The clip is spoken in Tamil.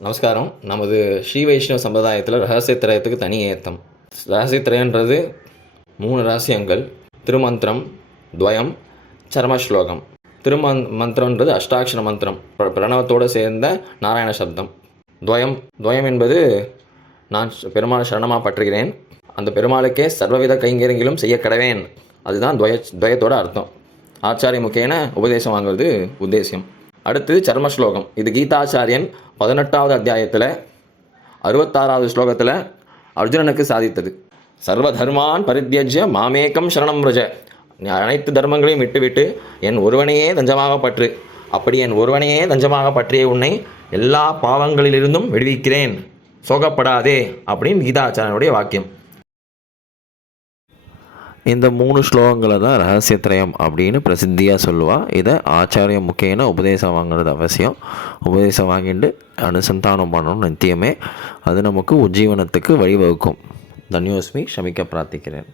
நமஸ்காரம். நமது ஸ்ரீ வைஷ்ணவ சம்பிரதாயத்தில் ரகசியத்திரயத்துக்கு தனி ஏத்தம். ரகசியத்திரயன்றது 3 ரகசியங்கள்: திருமந்திரம், துவயம், சரமஸ்லோகம். மந்திரன்றது அஷ்டாட்சர மந்திரம், பிரணவத்தோடு சேர்ந்த நாராயண சப்தம். துவயம் என்பது நான் பெருமாளை சரணமாக பற்றுகிறேன், அந்த பெருமாளுக்கே சர்வவித கைங்கரியங்களும் செய்ய கடவேன். அதுதான் துவயத்தோட அர்த்தம். ஆச்சாரிய முக்கியன உபதேசம் வாங்குவது உத்தேசியம். அடுத்தது சர்மஸ்லோகம். இது கீதாச்சாரியன் 18வது அத்தியாயத்தில் 66வது ஸ்லோகத்தில் அர்ஜுனனுக்கு சாதித்தது. சர்வ தர்மான் பரித்யஜ்ய மாமேகம் சரணம் விரஜ. அனைத்து தர்மங்களையும் விட்டுவிட்டு என் ஒருவனையே தஞ்சமாக பற்று. அப்படி என் ஒருவனையே தஞ்சமாக பற்றிய உன்னை எல்லா பாவங்களிலிருந்தும் விடுவிக்கிறேன், சோகப்படாதே அப்படின்னு கீதாச்சாரியனுடைய வாக்கியம். இந்த 3 ஸ்லோகங்களை தான் ரகசியத்திரயம் அப்படின்னு பிரசித்தியாக சொல்லுவாள். இதை ஆச்சாரிய முக்கியன உபதேசம் வாங்குறது அவசியம். உபதேசம் வாங்கிட்டு அனுசந்தானம் பண்ணணும் நித்தியமே. அது நமக்கு உஜ்ஜீவனத்துக்கு வழிவகுக்கும். தன்யோஸ்மி ஷமிக்க பிரார்த்திக்கிறேன்.